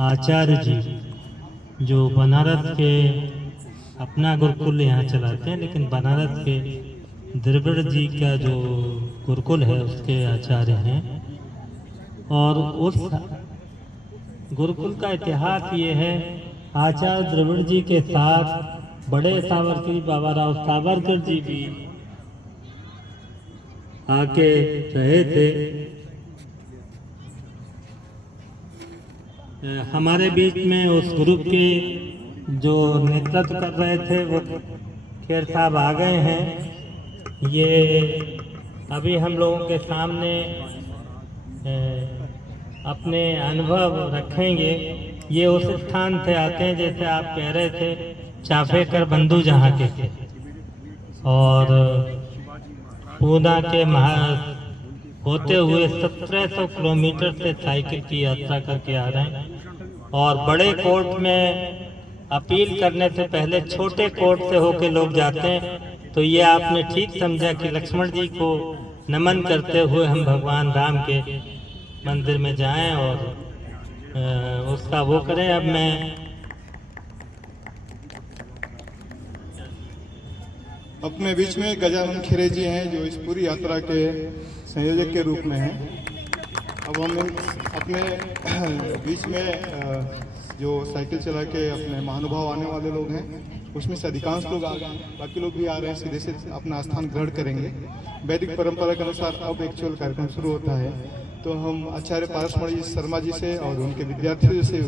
आचार्य जी जो बनारस के अपना गुरुकुल यहाँ चलाते हैं, लेकिन बनारस के द्रविड़ जी का जो गुरुकुल है उसके आचार्य हैं। और उस गुरुकुल का इतिहास ये है, आचार्य द्रविड़ जी के साथ बड़े सावरकर बाबा राव सावरकर जी भी आके रहे थे। हमारे बीच में उस ग्रुप के जो नेतृत्व कर रहे थे वो खेर साहब आ गए हैं। ये अभी हम लोगों के सामने अपने अनुभव रखेंगे। ये उस स्थान से आते हैं जैसे आप कह रहे थे, चाफेकर बंधु जहाँ के थे, और पूना के होते हुए 1700 किलोमीटर से साइकिल की यात्रा करके आ रहे हैं। और बड़े कोर्ट में अपील करने से पहले छोटे कोर्ट से होके लोग जाते हैं। तो ये आपने ठीक समझा कि लक्ष्मण जी को नमन करते हुए हम भगवान राम के मंदिर में जाएं और उसका वो करें। अब मैं अपने बीच में गजानन खेरे जी हैं जो इस पूरी यात्रा के संयोजक के रूप में हैं। अब हम अपने बीच में जो साइकिल चला के अपने महानुभाव आने वाले लोग हैं उसमें से अधिकांश लोग आ गए, बाकी लोग भी आ रहे हैं, सीधे से अपना स्थान ग्रहण करेंगे। वैदिक परंपरा के अनुसार अब एक्चुअल कार्यक्रम शुरू होता है। तो हम आचार्य पारसमणि शर्मा जी से और उनके विद्यार्थियों से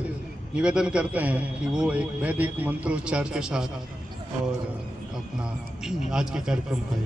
निवेदन करते हैं कि वो एक वैदिक मंत्रोच्चार के साथ और अपना आज के कार्यक्रम का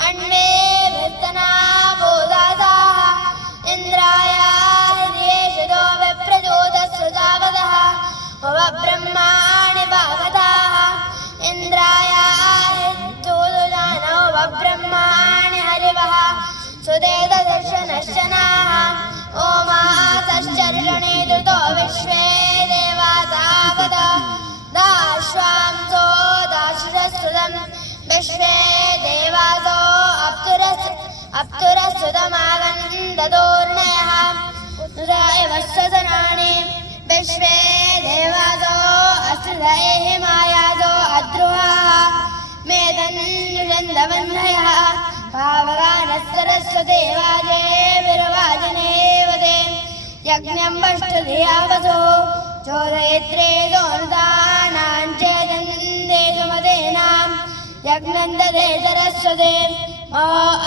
अन्वे भर्तना बोधाता इंद्राया वब्रह्माणि वागताः इन्द्राय चोदजानो वब्रह्माणि हरिवः सुदेदर्शनश्चनाः ओमातश्चर्षणे धृतो विश्वे देवादागत दाश्वांसो दाशुरस्तुतं विश्वे देवासो अप्तुरस्तुतमागन्धदोर्णयः वत्सजनानि विश्वे देवासो अस्तुधैः मायासो अद्रुहाः मेदन्युजन्दवह्नयः पावगानस्सरस्वते वाजे विरवाजनेवते यज्ञं वष्टधियावसो चोदयत्रे दोर्दानाञ्चेदन्दे सुमतेनां यज्ञं ददे सरस्वते ओ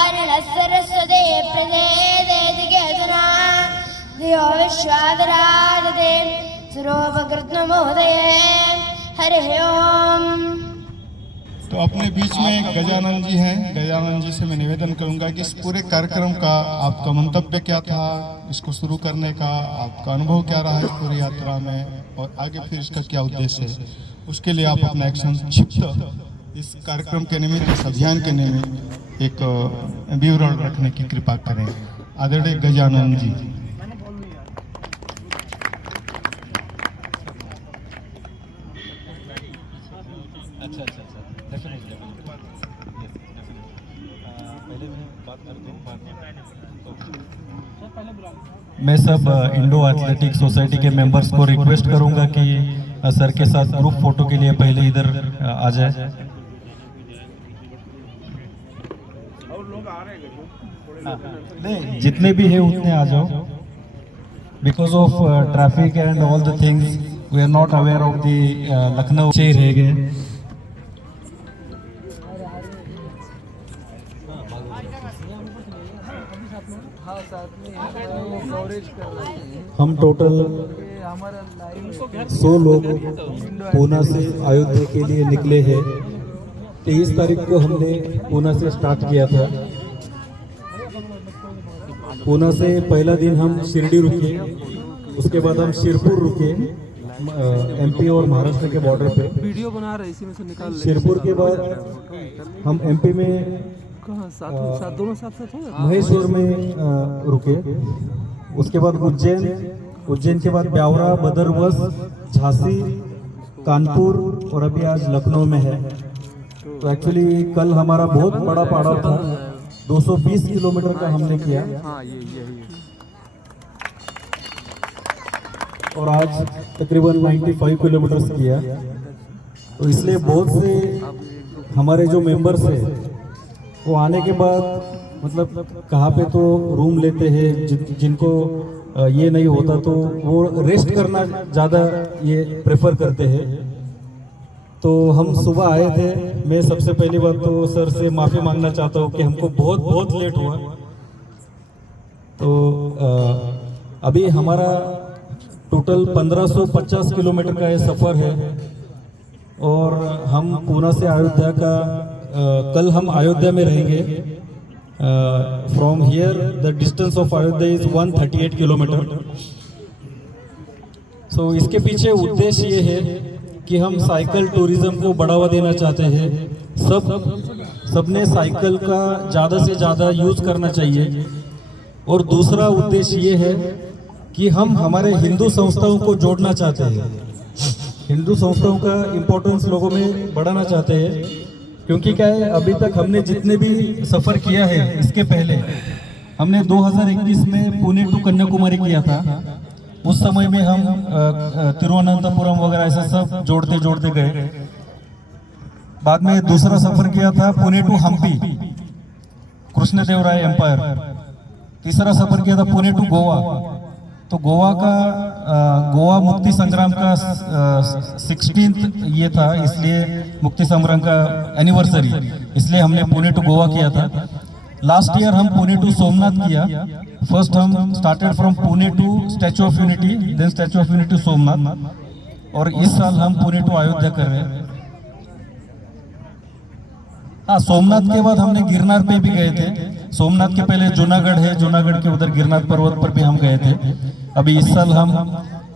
अनिलः सरस्वते प्रदेदेति केतुना धियो विश्वादराजते सुरोपकृत्नमोदये हरिः ओम्। तो अपने बीच में गजानन जी हैं। गजानन जी से मैं निवेदन करूंगा कि इस पूरे कार्यक्रम का आपका मंतव्य क्या था, इसको शुरू करने का आपका अनुभव क्या रहा है इस पूरी यात्रा में, और आगे फिर इसका क्या उद्देश्य है, उसके लिए आप अपना एक संक्षिप्त इस कार्यक्रम के निमित्त, इस अभियान के निमित्त एक विवरण रखने की कृपा करें। आदरणीय गजानन जी। मैं सब इंडो एथलेटिक सोसाइटी के मेंबर्स को रिक्वेस्ट करूंगा कि सर के साथ ग्रुप फोटो के लिए पहले इधर आ जाए। नहीं, जितने भी है उतने आ जाओ। Because of traffic and all the things we are not aware of the Lucknow से रह गए। हम टोटल 100 लोग पूना से अयोध्या के लिए निकले हैं। 23 तारीख को हमने पूना से स्टार्ट किया था। पूना से पहला दिन हम शिरडी रुके, उसके बाद हम शिरपुर रुके, एमपी और महाराष्ट्र के बॉर्डर पे। वीडियो बना रहे इसी में से निकाल ले। शिरपुर के बाद हम एमपी में कहाँ साथ दोनों साथ साथ हो महेश्वर में रुके। उसके बाद उज्जैन के बाद ब्यावरा, बदरबस, झांसी, कानपुर और अभी आज लखनऊ में है। तो एक्चुअली कल हमारा बहुत बड़ा पड़ाव था, 220 किलोमीटर का हमने किया। हाँ ये और आज तकरीबन 95 किलोमीटर किया। तो इसलिए बहुत से हमारे जो मेंबर्स हैं वो आने के बाद मतलब कहाँ पे तो रूम लेते हैं, जिनको ये नहीं होता तो वो रेस्ट करना ज़्यादा ये प्रेफर करते हैं। तो हम सुबह आए थे। मैं सबसे पहली बात तो सर से माफ़ी मांगना चाहता हूँ कि हमको बहुत लेट हुआ। तो अभी हमारा टोटल 1550 किलोमीटर का ये सफ़र है। और हम पूना से अयोध्या का कल हम अयोध्या में रहेंगे। From here the distance of Ayodhya is 138 kilometre. So इसके पीछे उद्देश्य ये है कि हम साइकिल टूरिज्म को बढ़ावा देना चाहते हैं। सबने साइकिल का ज़्यादा से ज़्यादा यूज़ करना चाहिए। और दूसरा उद्देश्य ये है कि हम हमारे हिंदू संस्थाओं को जोड़ना चाहते हैं। हिंदू संस्थाओं का इम्पोर्टेंस लोगों में बढ़ाना चाहते हैं। क्योंकि क्या है, अभी तक हमने जितने भी सफ़र किया है, इसके पहले हमने 2021 में पुणे टू कन्याकुमारी किया था। उस समय में हम तिरुवनंतपुरम वगैरह ऐसा सब जोड़ते गए। बाद में दूसरा सफ़र किया था पुणे टू हम्पी, कृष्णदेवराय एम्पायर। तीसरा सफ़र किया था पुणे टू गोवा। तो गोवा मुक्ति संग्राम का 16th ये था, इसलिए मुक्ति संग्राम का एनिवर्सरी, इसलिए हमने पुणे टू गोवा किया था। लास्ट ईयर हम पुणे टू सोमनाथ किया। फर्स्ट हम started from Pune to Statue of Unity, then Statue of Unity to Somnath. और इस साल हम पुणे टू अयोध्या कर रहे हैं। हाँ, सोमनाथ के बाद हमने गिरनार पे भी गए थे। सोमनाथ के पहले जूनागढ़ है, जूनागढ़ के उधर गिरनार पर्वत पर भी हम गए थे। अभी इस साल हम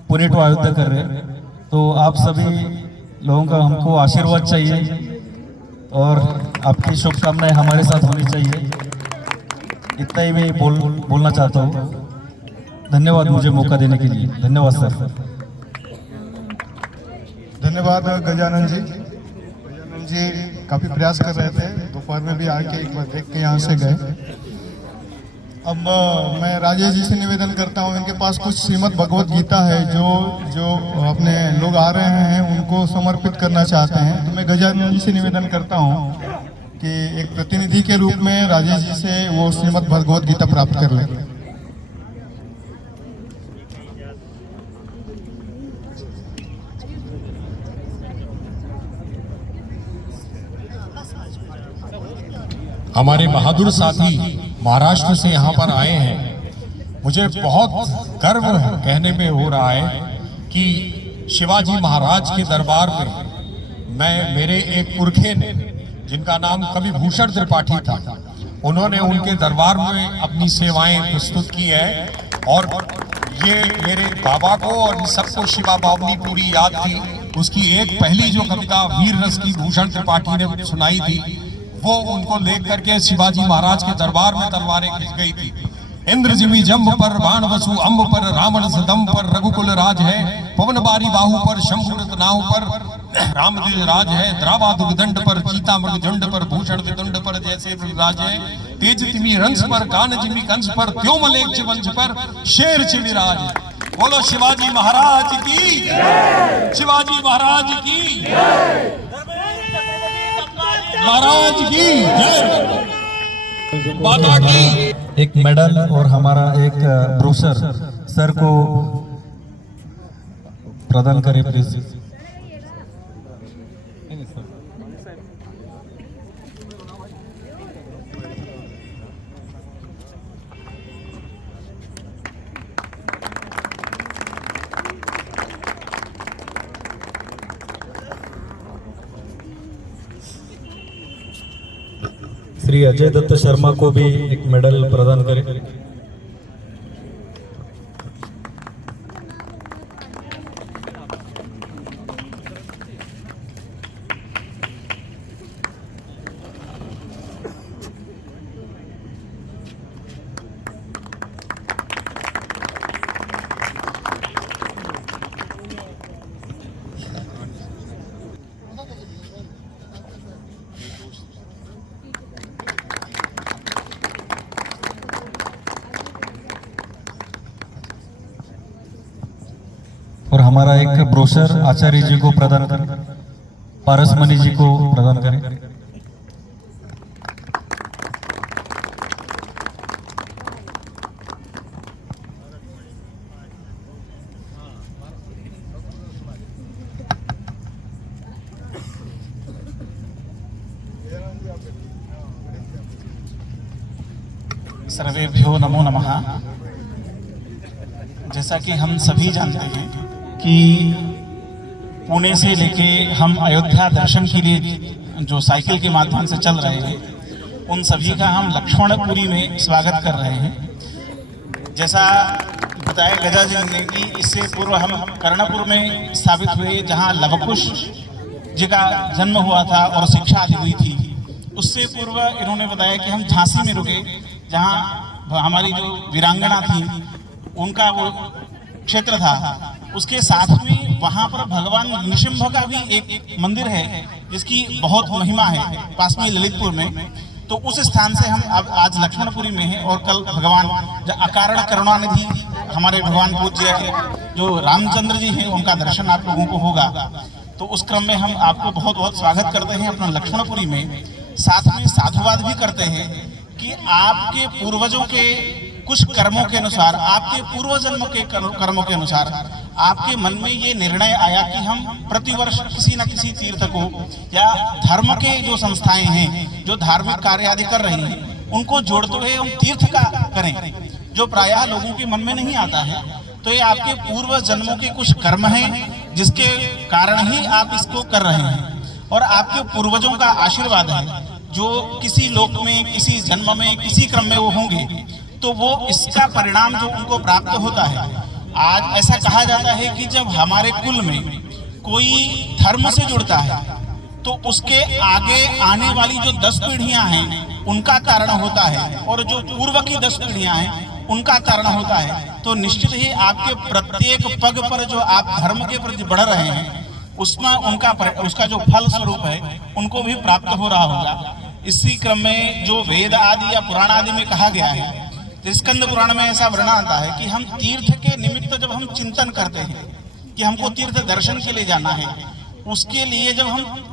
पुणे टू अयोध्या कर रहे हैं। तो आप सभी लोगों का हमको आशीर्वाद चाहिए और आपकी शुभकामनाएं हमारे साथ होनी चाहिए। इतना ही मैं बोलना चाहता हूँ। धन्यवाद मुझे मौका देने के लिए। धन्यवाद सर। धन्यवाद गजानन जी। गजानन जी काफ़ी प्रयास कर रहे थे, दोपहर में भी आके एक बार देख के यहाँ से गए। अब मैं राजेश जी से निवेदन करता हूँ, इनके पास कुछ श्रीमद् भगवत गीता है जो अपने लोग आ रहे हैं उनको समर्पित करना चाहते हैं। तो मैं गजानन जी से निवेदन करता हूँ कि एक प्रतिनिधि के रूप में राजेश जी से वो श्रीमद् भगवत गीता प्राप्त कर लें। हमारे बहादुर साथी महाराष्ट्र से यहाँ पर आए हैं। मुझे बहुत गर्व कहने में हो रहा है कि शिवाजी महाराज के दरबार में मेरे एक पुरखे ने, जिनका नाम कवि भूषण त्रिपाठी था, उन्होंने उनके दरबार में अपनी सेवाएं प्रस्तुत की है। और ये मेरे बाबा को और सबको शिवा बावनी पूरी याद थी। उसकी एक पहली जो कविता वीर रस की भूषण त्रिपाठी ने सुनाई थी, वो उनको लेकर करके शिवाजी महाराज के दरबार में तलवारें खिंच गई थी। इंद्र जिमी जम्ब पर बाण वसु अम्ब पर रावण सदम पर रघुकुल राज है। पवन बारी बाहु पर शंभुरत नाव पर रामदिल राज है। द्रावा दुर्दंड पर चीता मृग झुंड पर भूषण विदुंड पर जैसे राज है। तेज तिमी रंस पर कान जिमी कंस पर त्यों मलेच्छ वंश पर शेर चिविराज। बोलो शिवाजी महाराज की, शिवाजी महाराज की, महाराज की जय माता की। एक मेडल और हमारा एक ब्रोशर सर को प्रदान करें प्लीज। श्री अजय दत्त शर्मा को भी एक मेडल प्रदान करें। और हमारा एक ब्रोशर आचार्य जी को प्रदान करें, पारसमणि जी को प्रदान करें। सर्वेभ्यो नमो नमः। जैसा कि हम सभी जानते हैं कि पुणे से लेके हम अयोध्या दर्शन के लिए जो साइकिल के माध्यम से चल रहे हैं, उन सभी का हम लक्ष्मणपुरी में स्वागत कर रहे हैं। जैसा बताया गजा जी ने कि इससे पूर्व हम कर्णपुर में स्थापित हुए, जहां लवकुश जी का जन्म हुआ था और शिक्षा आदि हुई थी। उससे पूर्व इन्होंने बताया कि हम झांसी में रुके, जहां हमारी जो वीरांगना थी उनका वो क्षेत्र था। उसके साथ में वहां पर भगवान निशिंभ का भी एक मंदिर है, जिसकी बहुत महिमा है, पास में ललितपुर में। तो उस स्थान से हम अब आज लक्ष्मणपुरी में हैं और कल भगवान अकारण करुणानिधि हमारे भगवान पूज्य जो रामचंद्र जी हैं, उनका दर्शन आप लोगों को होगा। तो उस क्रम में हम आपको बहुत बहुत स्वागत करते हैं अपना लक्ष्मणपुरी में। साथ में साधुवाद भी करते हैं कि आपके पूर्वजों के कुछ कर्मों के अनुसार, आपके पूर्व जन्म के कर्मों के अनुसार आपके मन में ये निर्णय आया कि हम प्रतिवर्ष किसी न किसी तीर्थ को या धर्म के जो संस्थाएं हैं जो धार्मिक कार्य आदि कर रही हैं, उनको जोड़ते हुए हम तीर्थ का करें, जो प्रायः लोगों के मन में नहीं आता है। तो ये आपके पूर्व जन्मों के कुछ कर्म हैं, जिसके कारण ही आप इसको कर रहे हैं। और आपके पूर्वजों का आशीर्वाद है, जो किसी लोक में, किसी जन्म में, किसी क्रम में वो होंगे, तो वो इसका परिणाम जो उनको प्राप्त होता है। आज ऐसा कहा जाता है कि जब हमारे कुल में कोई धर्म से जुड़ता है तो उसके आगे आने वाली जो 10 पीढ़ियां हैं उनका कारण होता है, और जो पूर्व की 10 पीढ़ियां हैं उनका कारण होता है। तो निश्चित ही आपके प्रत्येक पग पर जो आप धर्म के प्रति बढ़ रहे हैं उसमें उसका जो फल स्वरूप है उनको भी प्राप्त हो रहा होगा। इसी क्रम में जो वेद आदि या पुराण आदि में कहा गया है, स्कंद पुराण में ऐसा वर्णन आता है कि हम तीर्थ के निमित्त जब हम चिंतन करते हैं कि हमको तीर्थ दर्शन के लिए जाना है, उसके लिए जब हम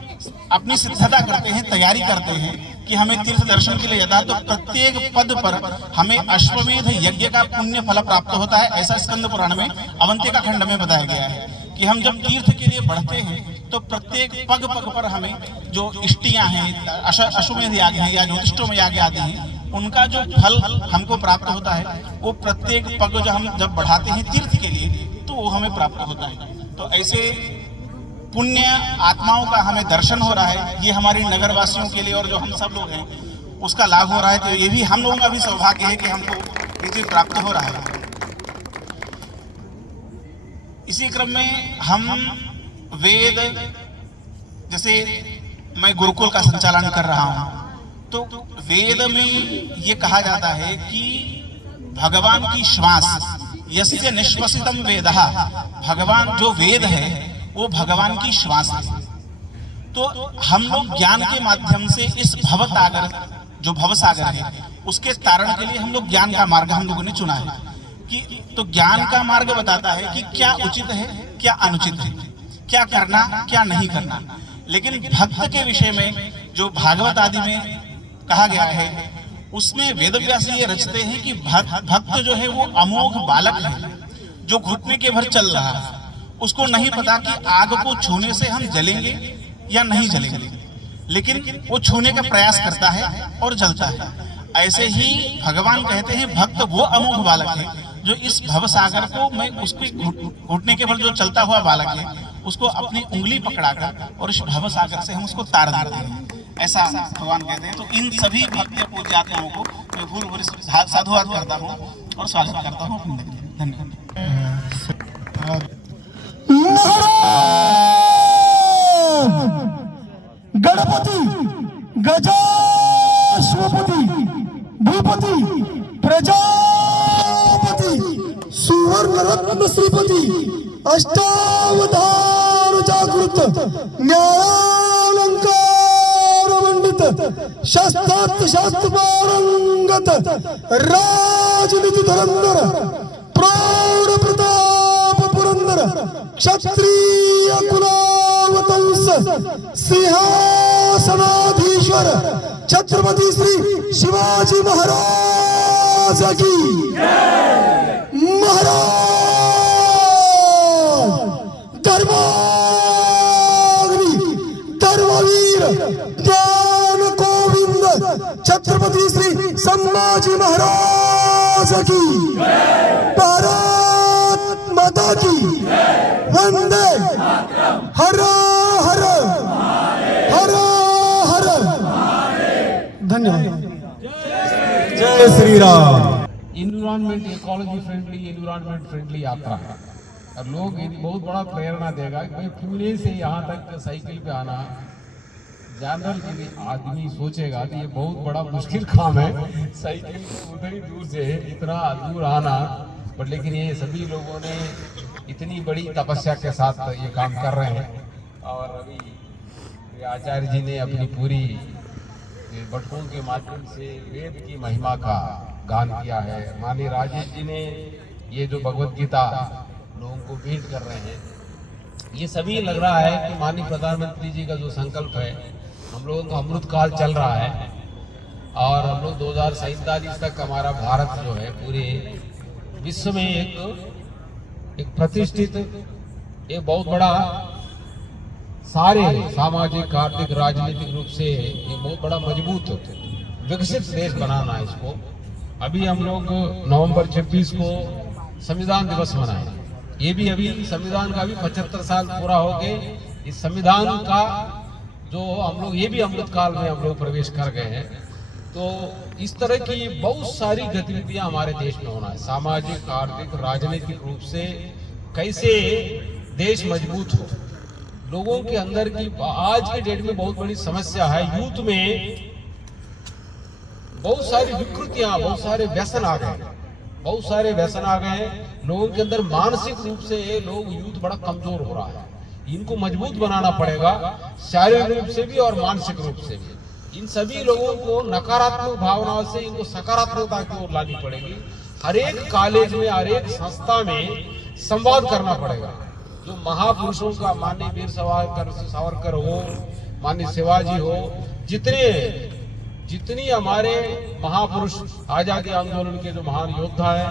अपनी सिद्धता करते हैं, तैयारी करते हैं कि हमें तीर्थ दर्शन के लिए जाना है, तो प्रत्येक पद पर हमें अश्वमेध यज्ञ का पुण्य फल प्राप्त होता है। ऐसा स्कंद पुराण में अवंतिका खंड में बताया गया है कि हम जब तीर्थ के लिए बढ़ते हैं तो प्रत्येक पग पग पर हमें जो इष्टियां हैं, अश्वमेध याग है या ज्योतिष्ठोम याग आदि हैं, उनका जो फल हमको प्राप्त होता है वो प्रत्येक पग जो हम जब बढ़ाते हैं तीर्थ के लिए तो वो हमें प्राप्त होता है। तो ऐसे पुण्य आत्माओं का हमें दर्शन हो रहा है, ये हमारी नगर वासियों के लिए और जो हम सब लोग हैं उसका लाभ हो रहा है। तो ये भी हम लोगों का भी सौभाग्य है कि हमको ये चीज प्राप्त हो रहा है। इसी क्रम में हम वेद, जैसे मैं गुरुकुल का संचालन कर रहा हूं, तो वेद में ये कहा जाता है कि भगवान की श्वास, यस्य निश्वसितम वेदः, भगवान जो वेद है वो भगवान की श्वास है। तो हम लोग ज्ञान के माध्यम से इस भवसागर, जो भवसागर है, उसके तारण के लिए हम लोग ज्ञान का मार्ग हम लोगों ने चुना है कि तो ज्ञान का मार्ग बताता है कि क्या उचित है, क्या अनुचित है, क्या करना, क्या नहीं करना। लेकिन भक्त के विषय में जो भागवत आदि में कहा गया है उसमें वेदव्यास ये रचते हैं कि भक्त जो है वो अमोघ बालक है जो घुटने के भर चल रहा है, उसको नहीं पता कि आग को छूने से हम जलेंगे या नहीं जलेंगे, लेकिन वो छूने का प्रयास करता है और जलता है। ऐसे ही भगवान कहते हैं भक्त वो अमोघ बालक है जो इस भवसागर को, मैं उसके घुटने के बल जो चलता हुआ बालक है उसको अपनी उंगली पकड़ाकर और इस भवसागर से हम उसको तार देते हैं, ऐसा भगवान कहते हैं। तो इन सभी भक्त पूज्य आत्माओं को मैं भूल भूल साधुवाद करता हूँ और स्वागत करता हूँ। धन्यवाद। गणपति गजाश्वपति भूपति प्रजापति सुवर्ण रत्न श्रीपति अष्टावधान जागृत न्यायालंकार मंडित शस्त्रास्त्र शास्त्र पारंगत राजनीति धुरंधर प्रौढ़ प्रताप पुरंदर क्षत्रिय कुलावतंस सिंहासनाधीश्वर छत्रपति श्री शिवाजी महाराज की महाराज धर्माग्नि धर्मवीर ज्ञान गोविंद छत्रपति श्री संभाजी महाराज की भारत माता की वंदे हर हर हर हर। धन्यवाद। जय Shri Ram. Environment ecology friendly, environment friendly यात्रा है और लोग बहुत बड़ा प्रेरणा देगा कि भाई पुणे से यहाँ तक साइकिल पे आना, जनरल आदमी सोचेगा कि ये बहुत बड़ा मुश्किल काम है, साइकिल उधर ही दूर से इतना दूर आना, पर लेकिन ये सभी लोगों ने इतनी बड़ी तपस्या के साथ ये काम कर रहे हैं। और अभी आचार्य जी ने अपनी पूरी बटकों के माध्यम से वेद की महिमा का गान किया है। माननीय राजेश जी ने ये जो भगवत गीता लोगों को भेंट कर रहे हैं, ये सभी लग रहा है कि माननीय प्रधानमंत्री जी का जो संकल्प है, हम लोगों का अमृत काल चल रहा है और हम लोग 2047 तक हमारा भारत जो है पूरे विश्व में एक प्रतिष्ठित, एक बहुत बड़ा सारे सामाजिक, आर्थिक, राजनीतिक रूप से एक बहुत बड़ा मजबूत विकसित देश बनाना है इसको। अभी हम लोग नवंबर 26 को संविधान दिवस मनाए, ये भी अभी संविधान का भी 75 साल पूरा हो गए। इस संविधान का जो हम लोग, ये भी अमृत काल में हम लोग प्रवेश कर गए हैं। तो इस तरह की बहुत सारी गतिविधियां हमारे देश में होना है, सामाजिक, आर्थिक, राजनीतिक रूप से कैसे देश मजबूत हो, लोगों के अंदर की आज के डेट में बहुत बड़ी समस्या है। यूथ में बहुत सारी विकृतियां, बहुत सारे व्यसन आ गए, बहुत सारे व्यसन आ गए हैं। लोगों के अंदर मानसिक रूप से लोग यूथ बड़ा कमजोर हो रहा है। इनको मजबूत बनाना पड़ेगा, शारीरिक रूप से भी और मानसिक रूप से भी। इन सभी लोगों को नकारात्मक भावनाओं से इनको सकारात्मकता की ओर लानी पड़ेगी। हर एक कॉलेज में, हर एक संस्था में संवाद करना पड़ेगा। जो महापुरुषों का, माननीय वीर सावरकर हो, माननीय शिवाजी हो, जितनी हमारे महापुरुष आजादी आंदोलन के जो महान योद्धा है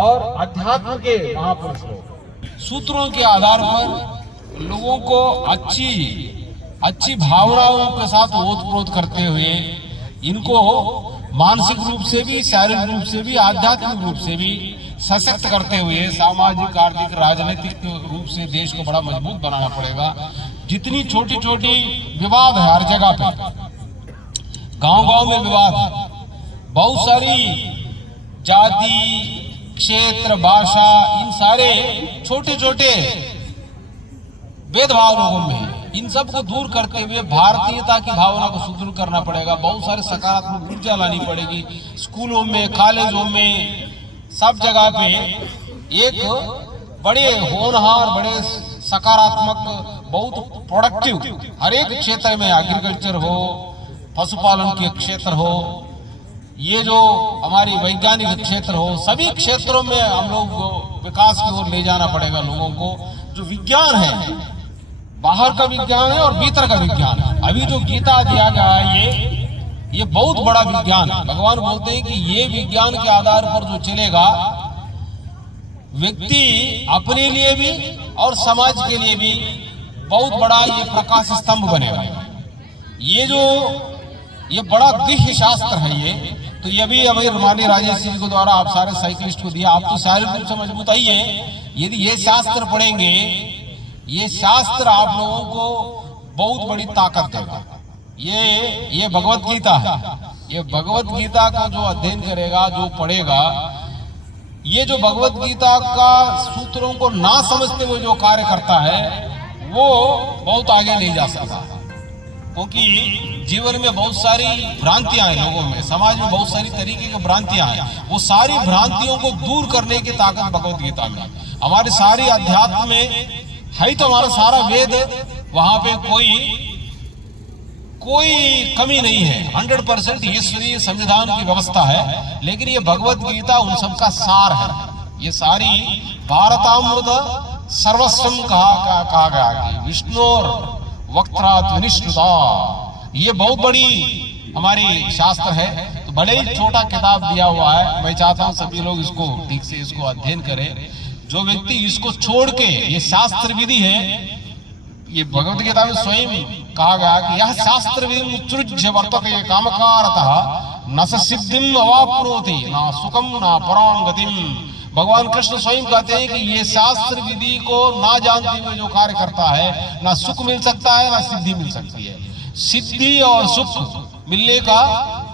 और अध्यात्म के महापुरुष हो, सूत्रों के आधार पर लोगों को अच्छी भावनाओं के साथ ओतप्रोत करते हुए इनको मानसिक रूप से भी, शारीरिक रूप से भी, आध्यात्मिक रूप से भी सशक्त करते हुए सामाजिक, आर्थिक, राजनीतिक रूप से देश को बड़ा मजबूत बनाना पड़ेगा। जितनी छोटी छोटी विवाद है हर जगह पे, गांव-गांव में विवाद है, बहुत सारी जाति, क्षेत्र, भाषा, इन सारे छोटे छोटे भेदभाव लोगों में है। इन सब को दूर करते हुए भारतीयता की भावना को सुदृढ़ करना पड़ेगा। बहुत सारे सकारात्मक ऊर्जा लानी पड़ेगी। स्कूलों में, कॉलेजों में, सब जगह पे एक बड़े होनहार, बड़े सकारात्मक, बहुत प्रोडक्टिव हर एक क्षेत्र में, एग्रीकल्चर हो, पशुपालन के क्षेत्र हो, ये जो हमारी वैज्ञानिक क्षेत्र हो, सभी क्षेत्रों में हम लोग विकास की ओर ले जाना पड़ेगा लोगों को। जो विज्ञान है, बाहर का विज्ञान है और भीतर का विज्ञान है। अभी जो गीता दिया गया है ये बहुत बड़ा विज्ञान है। भगवान बोलते हैं कि ये विज्ञान के आधार पर जो चलेगा, व्यक्ति अपने लिए भी और समाज के लिए भी बहुत बड़ा ये प्रकाश स्तंभ बनेगा। ये बड़ा दिव्य शास्त्र है ये। तो ये भी अभी माननीय राजेश जी के द्वारा आप सारे साइकिलिस्ट को दिया। आप तो शारीरिक रूप से मजबूत आइए, यदि ये शास्त्र पढ़ेंगे, ये शास्त्र आप लोगों को बहुत बड़ी ताकत देगा। ये भगवत गीता है। ये भगवत गीता का जो अध्ययन करेगा, जो पढ़ेगा, ये जो भगवत गीता का सूत्रों को ना समझते हुए जो कार्य करता है, वो बहुत आगे नहीं जा सकता। क्योंकि जीवन में बहुत सारी भ्रांतियां हैं लोगों में, समाज में बहुत सारी तरीके की भ्रांतियां हैं। वो सारी भ्रांतियों को दूर करने की ताकत भगवत गीता में। हमारे सारी अध्यात्म में है तो हमारा सारा वेद, वहां पे कोई कमी नहीं है। 100% ईश्वरीय संविधान की व्यवस्था है। लेकिन ये भगवत गीता उन सबका सार है। ये सारी भारतामृत सर्वस्वम कहा गया कि विष्णुर वक्त्रात् विनिष्णुता। ये बहुत बड़ी हमारी शास्त्र है। तो बड़े ही छोटा किताब दिया हुआ है। मैं चाहता हूँ सभी लोग इसको ठीक से इसको अध्ययन करें। जो व्यक्ति इसको छोड़ के, ये शास्त्र विधि है, ये भगवत गीता में स्वयं कहा गया कि यह शास्त्र विधि उत्सृज्य वर्तते कामकारतः न सिद्धिम अवाप्नोति न सुखम न परां गतिम। भगवान कृष्ण स्वयं कहते हैं कि ये शास्त्र विधि को ना जानते हुए जो कार्य करता है, ना सुख मिल सकता है, ना सिद्धि मिल सकती है। सिद्धि और सुख मिलने का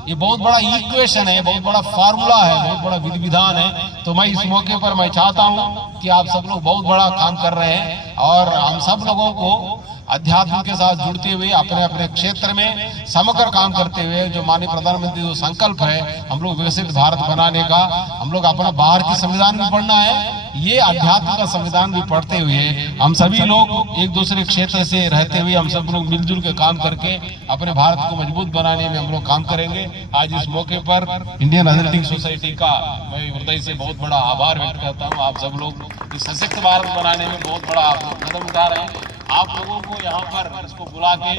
ये बहुत बड़ा इक्वेशन है, बहुत बड़ा फार्मूला है, बहुत बड़ा विधि विधान है। तो मैं इस मौके पर मैं चाहता हूं कि आप सब लोग बहुत बड़ा काम कर रहे हैं और हम सब लोगों को अध्यात्म के साथ जुड़ते हुए अपने अपने क्षेत्र में समग्र काम करते हुए, जो माननीय प्रधानमंत्री जो संकल्प है हम लोग विकसित भारत बनाने का, हम लोग अपना बाहर की संविधान भी पढ़ना है, ये अध्यात्म का संविधान भी पढ़ते हुए हम सभी लोग एक दूसरे क्षेत्र से रहते हुए हम सब लोग मिलजुल के काम करके अपने भारत को मजबूत बनाने में हम लोग काम करेंगे। आज इस मौके पर इंडियन एथलेटिक सोसाइटी का मैं हृदय से बहुत बड़ा आभार व्यक्त करता हूँ। आप सब लोग इस सशक्त भारत बनाने में बहुत बड़ा कदम उठा रहे हैं। आप लोगों को यहाँ पर इसको बुला के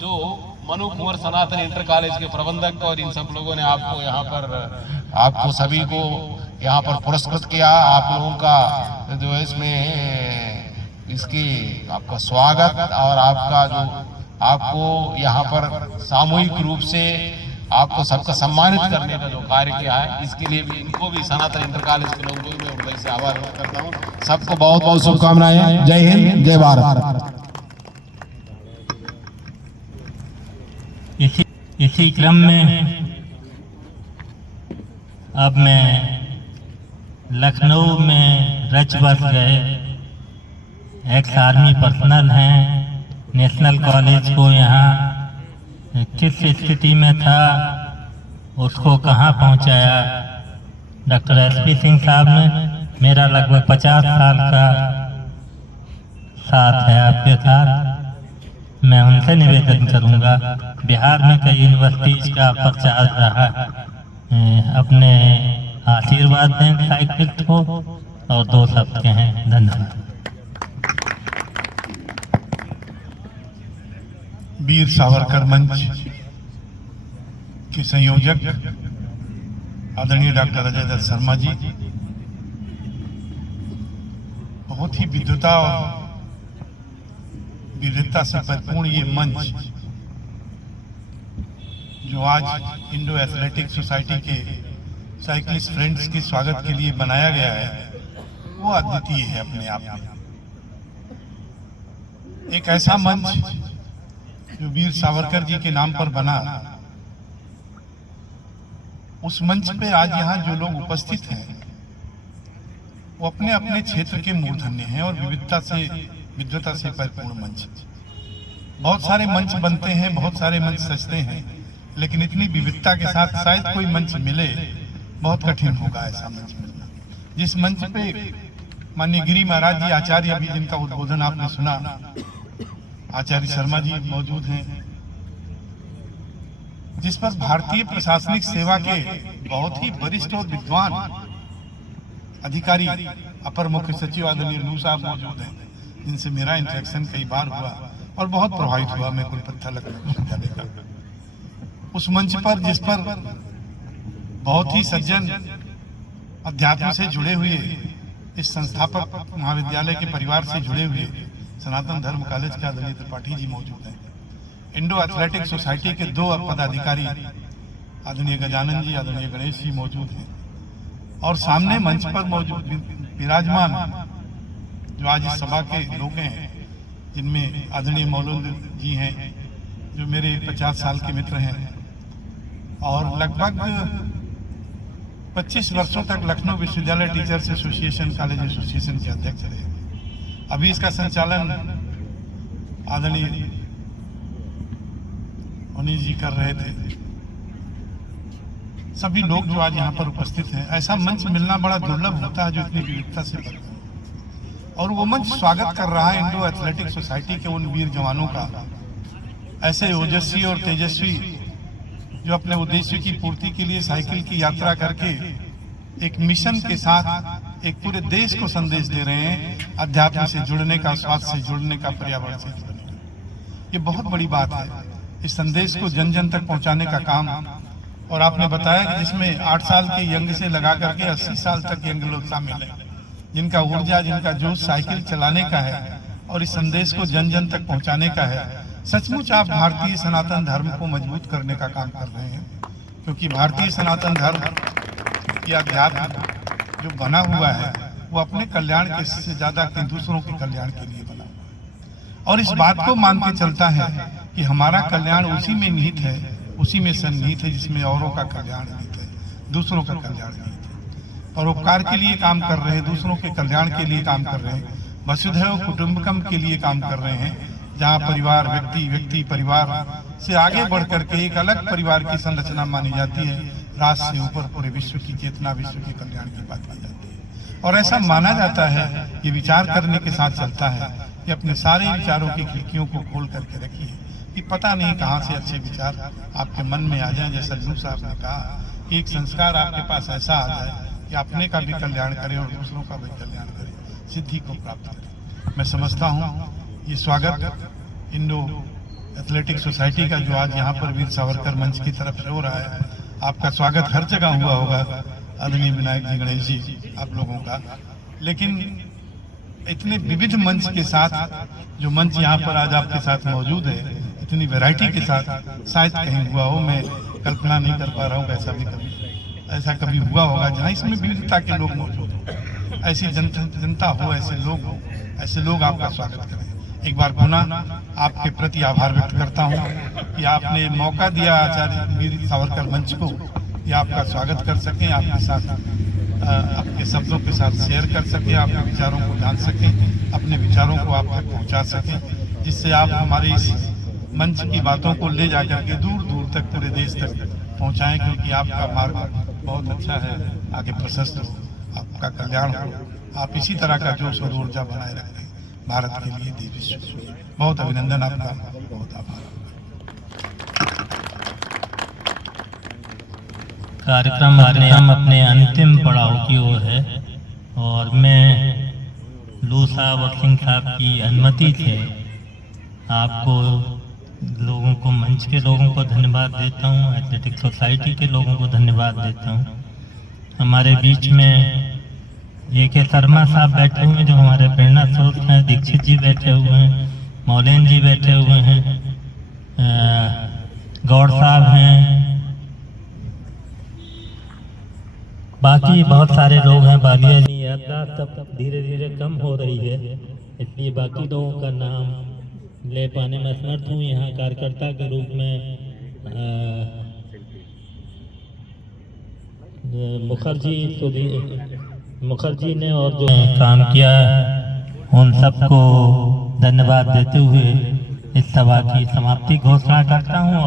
जो मनु कुंवर सनातन इंटर कॉलेज के प्रबंधक और इन सब लोगों ने आपको यहाँ पर, आपको सभी को यहाँ पर पुरस्कृत किया। आप लोगों का जो है इसमें इसकी आपका स्वागत और आपका जो आपको यहाँ पर सामूहिक रूप से आपको सबका सम्मानित करने का जो कार्य किया है, इसके लिए भी इनको भी सनातन इंटर कॉलेज के लोगों को मैं हृदय से आभार व्यक्त करता हूँ। सबको बहुत बहुत शुभकामनाएं। जय हिंद, जय भारत। इसी क्रम में अब मैं लखनऊ में रच बस गए एक्स आर्मी पर्सनल हैं नेशनल कॉलेज को यहाँ किस स्थिति में था, उसको कहाँ पहुँचाया। डॉक्टर एसपी सिंह साहब ने मेरा लगभग 50 साल का साथ है आपके साथ। मैं उनसे निवेदन करूंगा, बिहार में कई यूनिवर्सिटीज का प्रचार रहा, अपने आशीर्वाद दें साइकिल को और 2 शब्द कहें। धन्यवाद। वीर सावरकर मंच के संयोजक आदरणीय डॉक्टर अजय दत्त शर्मा जी, बहुत ही विद्वता और विविधता से भरपूर ये मंच जो आज इंडो एथलेटिक सोसाइटी के साइकिलिस्ट फ्रेंड्स के स्वागत के लिए बनाया गया है, वो अद्वितीय है अपने आप में। एक ऐसा मंच जो वीर सावरकर जी के नाम पर बना, उस मंच पे आज यहाँ जो लोग उपस्थित हैं वो अपने अपने क्षेत्र के मूर्धन्य हैं और विविधता से परिपूर्ण मंच। बहुत सारे मंच बनते हैं, बहुत सारे मंच सजते हैं, लेकिन इतनी विविधता के साथ शायद कोई मंच मिले, बहुत कठिन होगा ऐसा मंच मिलना। जिस मंच पे माननीय गिरी महाराज जी आचार्य, अभी जिनका उद्बोधन आपने सुना, आचार्य शर्मा जी मौजूद हैं, जिस पर भारतीय प्रशासनिक सेवा के बहुत ही वरिष्ठ और विद्वान अधिकारी अपर मुख्य सचिव आदरणीय लू साहब मौजूद हैं, जिनसे मेरा इंटरेक्शन कई बार हुआ और बहुत प्रभावित हुआ मैं कोलकाता लखनऊ विश्वविद्यालय का। उस मंच पर जिस पर बहुत ही सज्जन अध्यात्म से जुड़े हुए, इस संस्थापक महाविद्यालय के परिवार से जुड़े हुए सनातन धर्म कॉलेज के आदरणीय त्रिपाठी जी मौजूद हैं। इंडो एथलेटिक सोसाइटी के 2 पदाधिकारी आदरणीय गजानन जी, आदरणीय गणेश जी मौजूद हैं, और सामने मंच पर मौजूद विराजमान जो आज इस सभा के लोग हैं, जिनमें आदरणीय मौलूद जी हैं जो मेरे 50 साल के मित्र हैं और लगभग 25 वर्षों तक लखनऊ विश्वविद्यालय टीचर्स एसोसिएशन, कॉलेज एसोसिएशन के अध्यक्ष रहे। अभी इसका संचालन आदरणीय उन्नीस जी कर रहे थे। सभी लोग जो आज यहाँ पर उपस्थित हैं, ऐसा मंच मिलना बड़ा दुर्लभ होता है जो इतनी विविधता से भरपूर, और वो मंच स्वागत कर रहा है इंडो एथलेटिक सोसाइटी के उन वीर जवानों का, ऐसे ओजस्वी और तेजस्वी जो अपने उद्देश्य की पूर्ति के लिए साइकिल की यात्रा करके एक मिशन के साथ एक पूरे देश को संदेश दे रहे हैं, अध्यात्म से जुड़ने का, स्वास्थ्य से जुड़ने का, पर्यावरण से जुड़ने का। ये बहुत बड़ी बात है। इस संदेश को जन जन तक पहुंचाने का काम, और आपने बताया कि जिसमें 8 साल के यंग से लगा करके 80 साल तक यंग लोग शामिल हैं, जिनका ऊर्जा, जिनका जोश साइकिल चलाने का है और इस संदेश को जन जन तक पहुंचाने का है। सचमुच आप भारतीय सनातन धर्म को मजबूत करने का काम कर रहे हैं, क्योंकि भारतीय सनातन धर्म या अध्यात्म जो बना हुआ है वो अपने कल्याण के से ज्यादा कि दूसरों के कल्याण के लिए बना हुआ है, और इस बात को मान के चलता है कि हमारा कल्याण उसी में निहित है, उसी में सन्निहित है जिसमें औरों का कल्याण निहित है, दूसरों का कल्याण निहित है। परोपकार के लिए काम कर रहे हैं, दूसरों के कल्याण के लिए काम कर रहे हैं, वसुधैव कुटुंबकम के लिए काम कर रहे हैं, जहाँ परिवार व्यक्ति परिवार से आगे बढ़ करके एक अलग परिवार की संरचना मानी जाती है, राष्ट्र से ऊपर पूरे विश्व की चेतना, विश्व के कल्याण की बात की जाती है। और ऐसा माना जाता है, ये विचार करने के साथ चलता है कि अपने सारे विचारों की खिड़कियों को खोल करके रखिए, कि पता नहीं कहाँ से अच्छे विचार आपके मन में आ जाएं। जैसा लू साहब ने कहा कि एक संस्कार आपके पास ऐसा आ जाए कि अपने का भी कल्याण करे और दूसरों का भी कल्याण करे, सिद्धि को प्राप्त करे। मैं समझता हूँ ये स्वागत इंडो एथलेटिक सोसाइटी का जो आज यहाँ पर वीर सावरकर मंच की तरफ से हो रहा है, आपका स्वागत हर जगह हुआ होगा आदरणीय विनायक जी, गणेश जी, आप लोगों का, लेकिन इतने विविध मंच के साथ जो मंच यहाँ पर आज आपके साथ मौजूद है, इतनी वैरायटी के साथ शायद कहीं हुआ हो, मैं कल्पना नहीं कर पा रहा हूँ ऐसा कभी हुआ होगा जहाँ इसमें विविधता के लोग मौजूद हो, ऐसी जनता हो, ऐसे लोग हो, ऐसे लोग आपका स्वागत करें। एक बार पुनः आपके प्रति आभार व्यक्त करता हूँ कि आपने मौका दिया आचार्य वीर सावरकर मंच को कि आपका स्वागत कर सकें, आपके साथ आपके शब्दों के साथ शेयर कर सकें, आपके विचारों को जान सकें, अपने विचारों को आप तक पहुँचा सकें। जिससे आप हमारी इस मंच की बातों को ले जाकर के दूर दूर तक पूरे देश तक पहुंचाएं, क्योंकि आपका मार्ग बहुत अच्छा है, आगे प्रशस्त हो, आपका कल्याण हो, आप इसी तरह का जोश और ऊर्जा बनाए रखें भारत के लिए, देश विश्व के लिए। बहुत अभिनंदन आपका, बहुत आभार। कार्यक्रम अपने अंतिम पड़ाव की ओर है और मैं लू साहब और सिंह साहब की अनुमति से आपको लोगों को, मंच के लोगों को धन्यवाद देता हूँ, एथलेटिक सोसाइटी के लोगों को धन्यवाद देता हूँ। हमारे बीच में A.K. शर्मा साहब बैठे हुए हैं जो हमारे प्रेरणा स्रोत हैं, दीक्षित जी बैठे हुए हैं, मौलेन जी बैठे हुए हैं, गौड़ साहब हैं, बाकी बहुत सारे लोग हैं, बालिया जी। याददाश्त सब धीरे धीरे कम हो रही है, इसलिए बाकी लोगों का नाम ले पाने में असमर्थ हूँ। यहाँ कार्यकर्ता के रूप में मुखर्जी ने और जो काम किया उन सबको धन्यवाद देते हुए इस सभा की समाप्ति घोषणा करता हूँ।